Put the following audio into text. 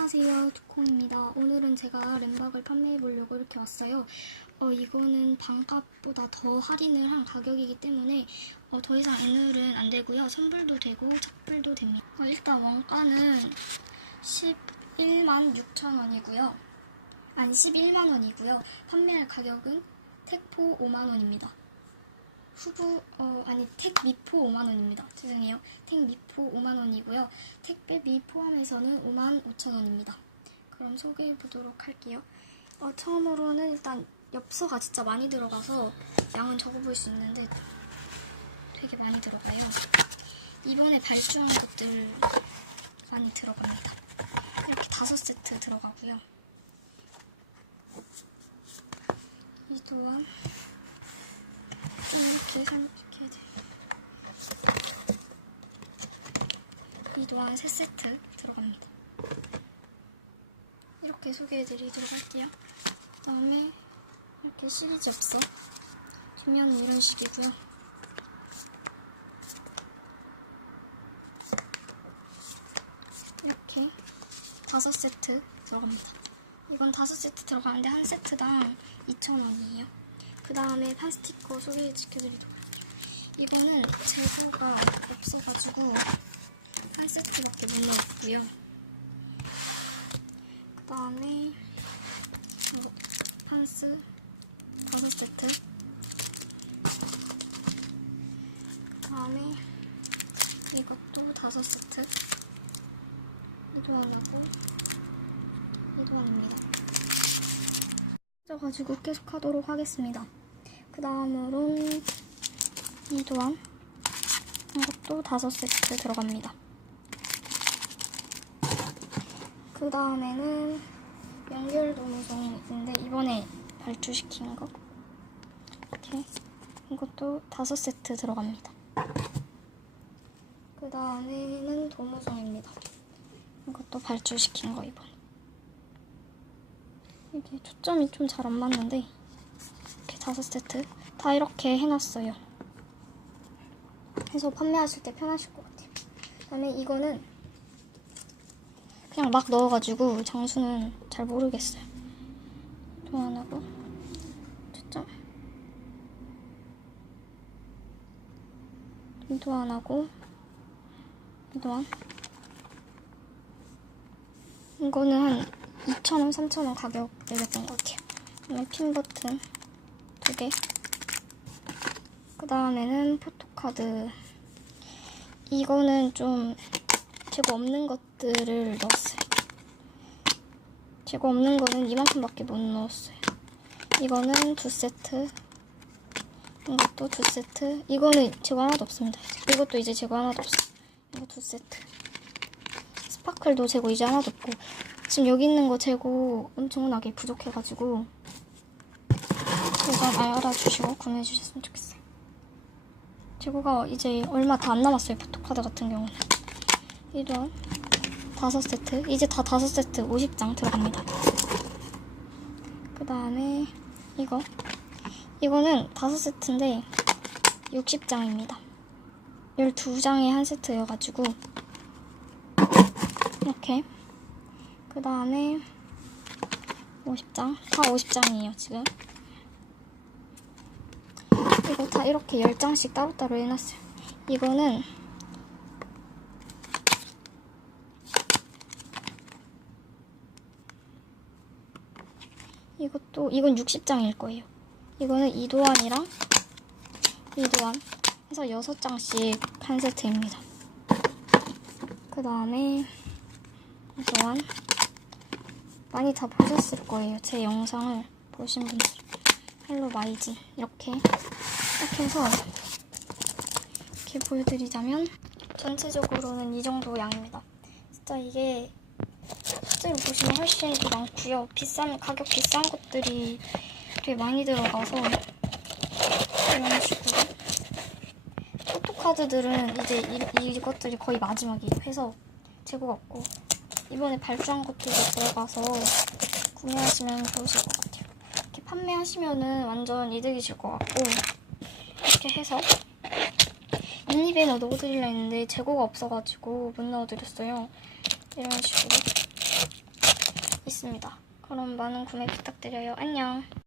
안녕하세요 두콩입니다. 오늘은 제가 램박을 판매해 보려고 이렇게 왔어요. 어, 이거는 반값보다 더 할인을 한 가격이기 때문에 어, 더 이상 애늘은 안 되고요. 선불도 되고 착불도 됩니다. 어, 일단 원가는 11만 6천 원이고요. 아니 11만 원이고요. 판매할 가격은 택포 5만 원입니다 후보 어 아니 택 미포 5만 원입니다. 죄송해요. 택 미포 5만 원이고요. 택배비 포함해서는 5만 5천 원입니다. 그럼 소개해 보도록 할게요. 어, 처음으로는 일단 엽서가 진짜 많이 들어가서 양은 적어볼 수 있는데 되게 많이 들어가요. 이번에 발주한 것들 많이 들어갑니다. 이렇게 다섯 세트 들어가고요. 이 또한 좀 이렇게 생각해야 돼. 이 또한 세 세트 들어갑니다. 이렇게 소개해드리도록 할게요. 그 다음에 이렇게 시리즈 엽서 뒷면은 이런 식이고요. 이렇게 다섯 세트 들어갑니다. 이건 다섯 세트 들어가는데 한 세트당 2,000원이에요. 그 다음에 판 스티커 소개시켜드리도록 할게요. 이거는 재고가 없어가지고 한 세트밖에 못 넣었고요. 그 다음에 판스 다섯 세트. 그 다음에 이것도 다섯 세트. 이도 하나고 이도 합니다. 가지고 계속 하도록 하겠습니다. 그 다음으론 이 도안 이것도 다섯 세트 들어갑니다. 그 다음에는 연결 도무송인데 이번에 발주시킨 거 이렇게 이것도 다섯 세트 들어갑니다. 그 다음에는 도무송입니다. 이것도 발주시킨 거 이번. 이게 초점이 좀 잘 안 맞는데 다섯 세트 다 이렇게 해놨어요. 해서 판매하실 때 편하실 것 같아요. 그다음에 이거는 그냥 막 넣어가지고 장수는 잘 모르겠어요. 도안하고 초점 이도안하고 이도안 이거는 한 2,000원, 3,000원 가격 내렸던 것 같아요. 그다음에 핀 버튼 두 개. 그 다음에는 포토카드. 이거는 좀 재고 없는 것들을 넣었어요. 재고 없는 거는 이만큼밖에 못 넣었어요. 이거는 두 세트. 이것도 두 세트. 이거는 재고 하나도 없습니다. 이것도 이제 재고 하나도 없어요. 이거 두 세트. 스파클도 재고 이제 하나도 없고 지금 여기 있는 거 재고 엄청나게 부족해가지고 제가 말 알아주시고 구매해 주셨으면 좋겠어요. 재고가 이제 얼마 다 안 남았어요. 포토카드 같은 경우는. 이런 다섯 세트. 이제 다 다섯 세트 50장 들어갑니다. 그 다음에 이거. 이거는 다섯 세트인데 60장입니다. 12장에 한 세트여가지고 이렇게 그 다음에 50장 다 50장이에요 지금 이거 다 이렇게 10장씩 따로따로 해놨어요. 이거는 이것도 이건 60장일 거예요. 이거는 이도안이랑 이도안 해서 6장씩 한 세트입니다. 그 다음에 이도안. 많이 다 보셨을 거예요. 제 영상을 보신 분들. 헬로 마이진 이렇게 이렇게 해서 이렇게 보여드리자면 전체적으로는 이 정도 양입니다. 진짜 이게 실제로 보시면 훨씬 더 많고요. 비싼 가격 비싼 것들이 되게 많이 들어가서 이런 식으로 포토카드들은 이제 이, 이것들이 거의 마지막이에요. 해서 재고가 없고 이번에 발주한 것들도 들어가서 구매하시면 좋으실 것 같아요. 이렇게 판매하시면은 완전 이득이실 것 같고 이렇게 해서 미니배너 넣어드리려 했는데 재고가 없어가지고 못 넣어드렸어요. 이런 식으로 있습니다. 그럼 많은 구매 부탁드려요. 안녕.